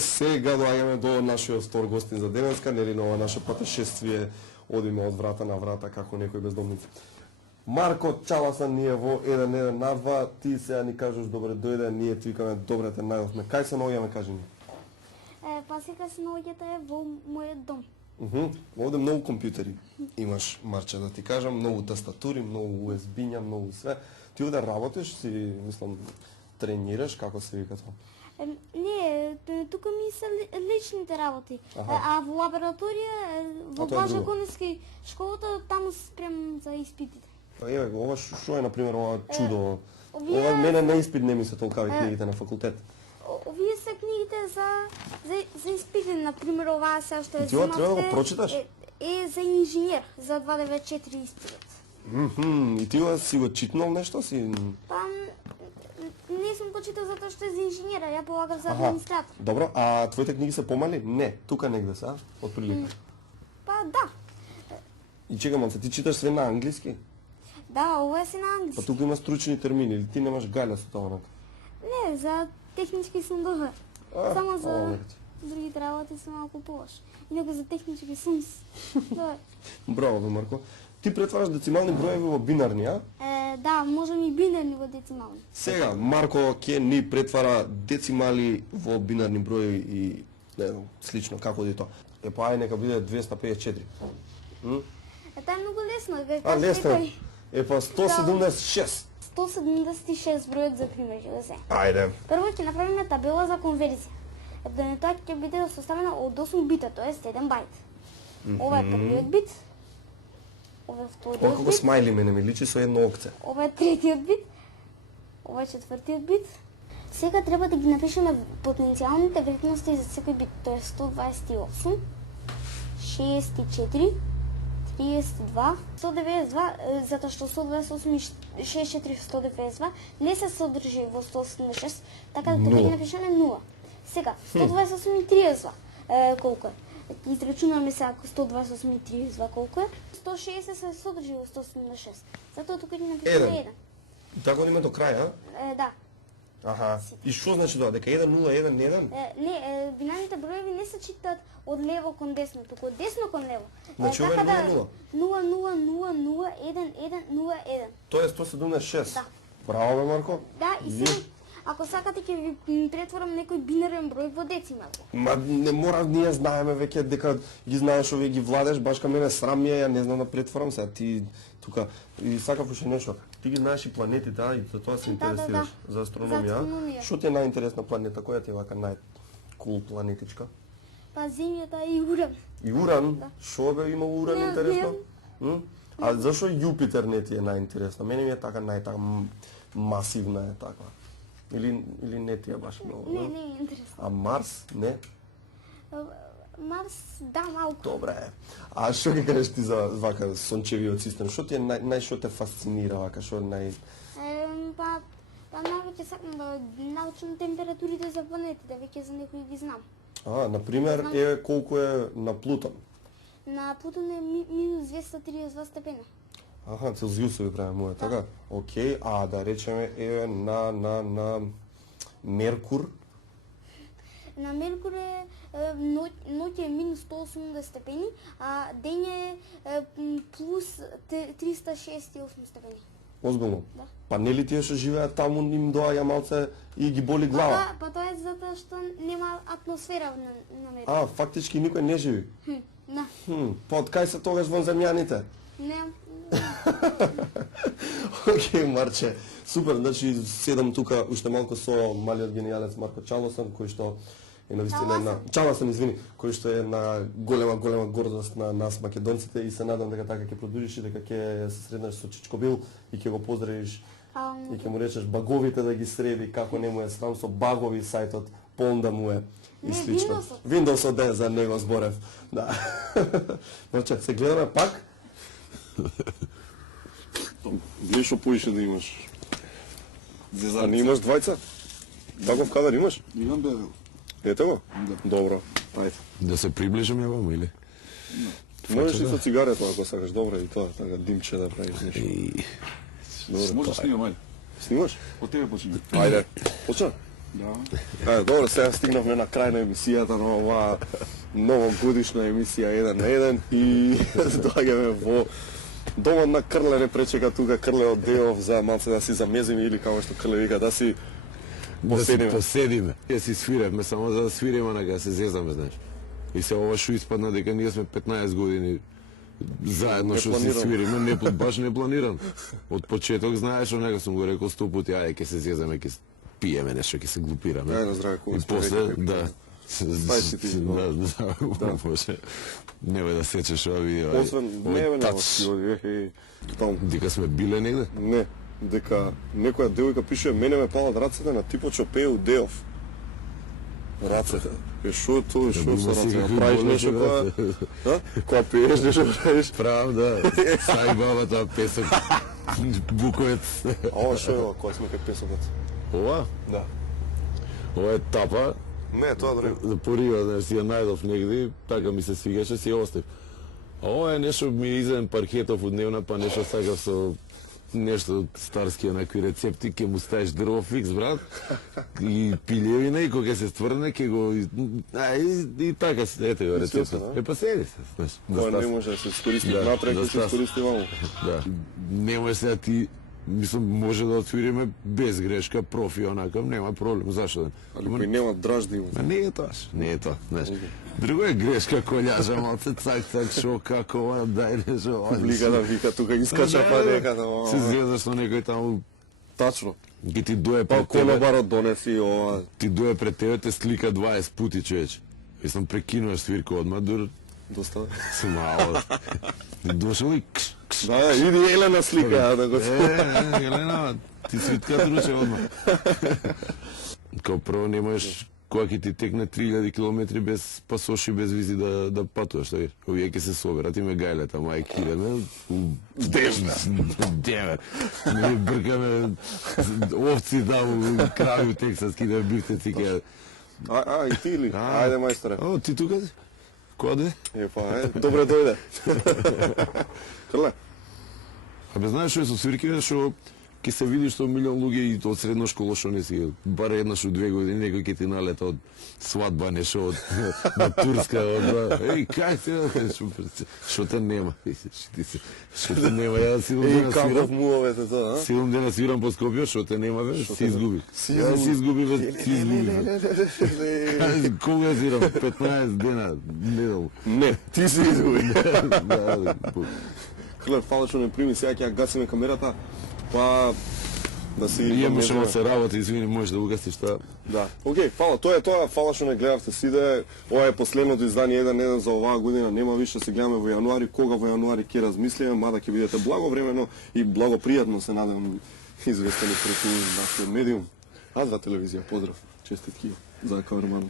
Сега доаѓаме до нашиот втор гостин за денеска, нели на ова наше патешествие, одиме од врата на врата како некој бездомници. Марко Чаласан ние во 1-1 на 2, ти сега ни кажеш добре дојде, ние ти викаме добре те најдовме. Кај се наоѓаме, кажи ни? Па сега се наоѓате во мојот дом. Овде многу компјутери имаш, Марче, да ти кажам, многу тастатури, многу USB-ња, многу све. Ти овде работиш, си, мислам, тренираш, како се вика тоа? Не, тука ми се личните работи. А во лабораторија, во Блажа Коневски школата, таму се спремам за испитите. Еве, ова што е, например, ова чудо? Ова мене на испит не ми се толкави книгите на факултет. Овие се книгите за испити, например, оваа се што е ти ова треба да го прочиташ? Е за инженер, за 294 испитот. И ти ова си го читнал нешто си? Па, не сум го читал затоа што е за инженера, ја полагав за администратор. Добро, а твоите книги се помали? Не, тука негде се, отприлика. Па да. И чекам, се ти читаш све на англиски? Да, ова е се на англиски. Па тука има стручни термини, или ти немаш гајле со тоа онака? Не, за технички сум добар. Само за другите работи сум малку полош. Инаку за технички сум добар. Браво, бе, Марко. Ти претвараш децимални броеви во бинарни, а? Да, можем и бинарни во децимални. Сега, Марко ќе ни претвара децимали во бинарни броеви и слично, како ди тоа. Па ај нека биде 254. Тоа е многу лесно. Лесно. Па 176. 176 бројот за пример, ќе го се. Ајде. Прво ќе направиме табела за конверзија. Тоа ќе биде составена од 8 бита, тоа е 7 бајт. Ова е првиот бит. Ова е вториот бит. Колку смајли мене ми личи со едно окце. Ова е третиот бит. Ова е четвртиот бит. Сега треба да ги напишеме потенцијалните вредности за секој бит. Тоа е 128, 64, 32, 192, затоа што 128 и 64 192 не се содржи во 186, така да ги напишеме 0. Сега, 128 и 32, колку е? Израчунаме сега 128 и 32 колку е? 160 се содржи во 176, затоа тука ги напишеме 1. И така има до крај, Да. Аха. И што значи тоа? Дека 1, 0, 1, 1? Не, бинарните броеви не се читаат од лево кон десно, туку од десно кон лево. Значи ова е 0, 0, 0, 0, 0, 1, 1, 0, 1. Тоа е 176. Да. Браво, бе, Марко. Да, и сега, ако сакате ќе ви претворам некој бинарен број во децимал. Ма не мора, ние знаеме веќе дека ги знаеш овие ги владеш, баш ка мене срам ми е, ја не знам да претворам сега ти тука. И сакав уште нешто. Ти ги знаеш и планетите, и за тоа се интересираш за астрономија. Што ти е најинтересна планета? Која ти е вака најкул планетичка? Па Земјата и Уран. И Уран? Што бе има Уран интересно? А зашо Јупитер не ти е најинтересна? Мене ми е така масивна е таква. Или не ти е баш многу? Не е интересно. А Марс? Не? Марс, да, малку. Добре. А што ги кажеш ти за вака сончевиот систем? Што ти е што те фасцинира вака, што Па највеќе сакам да научам температурите за планетите, веќе за некои ги знам. Например, колку е на Плутон? На Плутон е минус 232 степена. Аха, Целзиусови правиме моја, така? Океј, а да речеме на Меркур? На Меркур е ноќе е минус 180 степени, а ден е плюс 368 степени. Озбилно? Да. Па нели тие што живеат таму им доаѓа малце и ги боли глава? Па тоа е затоа што нема атмосфера на Меркур. А, фактички никој не живи? Да. Па од кај се тогаш вон земјаните? Не. Океј, Марче. Супер, значи седам тука уште малку со малиот генијалец Марко Чаласан, кој што е навистина Чаласан, извини, кој што е на голема гордост на нас македонците и се надам дека така ќе продолжиш и дека ќе се сретнеш со Чичко Бил и ќе го поздравиш и ќе му речеш баговите да ги среди, како не му е срам со багови сајтот, полн да му е и слично. Windows од за него зборев. Да. Значи, се гледаме пак. Гледај што поише да имаш. А не имаш двајца? Багов кадар имаш? Имам бевел. Ете го? Да. Добро, ајде. Да се приближиме вам или? Можеш и со цигарето ако сакаш, добро и тоа, така димче да правиш нешто. Може снимам, ајде. Снимаш? Од тебе почнеме. Ајде, почна. Добро, сега стигнавме на крај на емисијата на оваа новогодишна емисија 1 на 1 и доаѓаме во домот на Крле, не пречека тука Крле од Деов за малце да си замезиме или како што Крле вика да си поседиме. Да си поседиме. Ја си свиравме само за да свириме, онака да се зезаме, знаеш. И се ова шо испадна дека ние сме 15 години заедно што си свириме, баш не планирам. Од почеток знаеш, онека сум го рекол 100 пати, ајде ќе се зезаме, ќе пиеме нешто, ќе се глупираме. Ајде на здраве, кога и сме после, рекли, да. Стај си ти. Да, може. Немој да сечеш ова видео. Освен, не си оди, таму. Дека сме биле негде? Не, дека некоја девојка пише, мене ме палат рацете на типот што пее у Деов. Рацете. Шо тоа, шо со рацете? Правиш нешто кога... Кога пееш нешто правиш? Правам, да. Сај баба тоа песок. Буковец. А ова шо е ова, кога сме кај песокот? Ова? Да. Ова е тапа. Не, тоа друго. За порива, знаеш, си ја најдов негде, така ми се свигаше, си ја оставив. А ова е нешто ми изен паркетов од дневна, па нешто сакав со нешто старски онакви рецепти, ќе му ставиш дрво фикс, брат, и пилјевина, и кога ќе се стврне, ќе го... и така се, ете го рецепта. Па седи се, знаеш. Кога не може да се искористи внатре, ќе се искористи ваму. Да. Немој сега ти, мислам, може да отвириме без грешка, профи, онака, нема проблем, зашто? Али кој нема дражди. Не е тоа, не е тоа, знаеш. Друго е грешка кољажа, малце цак, шо, како, дај нешо. Публика да вика, тука искача па дека да... Се зезаш со некој таму, Тачно. ги ти дое Па пред тебе, конобарот донеси ова... ти дое пред тебе, те слика 20 пути, човече. Мислам, прекинуваш свирка одма, дур, Доста. се мало. Дошол и кш, кш. Да, иди Елена слика, да го... Елена, ти свитка труче одма. Као прво не можеш, кога ќе ти текне 3000 км без пасоши, без визи да патуваш, да видиш. Овие ќе се соберат, име гајлета, мајки, идеме, девер. Ние бркаме овци таму, крави у Тексас, киде бифтеци, ке... И ти ли? Ајде, мајсторе. О, ти тука си? Која де? Добре дојде. Крле. Абе, знаеш што е со свирките, што ќе се види што милион луѓе и од средна школа што не си, бар еднаш у 2 години некој ќе ти налета од свадба, нешто од на Турска, од кај ти, што те нема, што те нема, ја 7 дена Каков свирам, мувовете тоа, 7 дена свирам по Скопје, што те нема, бе, си изгуби. Си изгуби, кога свирам, 15 дена, недолу. Не, ти си изгуби. Да, Крле, фала што не прими, сега ќе ја гасиме камерата, па да си... имаше да се работи, извини, можеш да угасиш таа. Да. Океј, фала, тоа е тоа, фала што не гледавте сите. Ова е последното издание 1-1 за оваа година, нема више, се гледаме во јануари, кога во јануари ќе размислиме, мада ќе бидете благовремено и благопријатно се надевам известени преку нашиот медиум. А2 телевизија, поздрав, честитки за каверманот.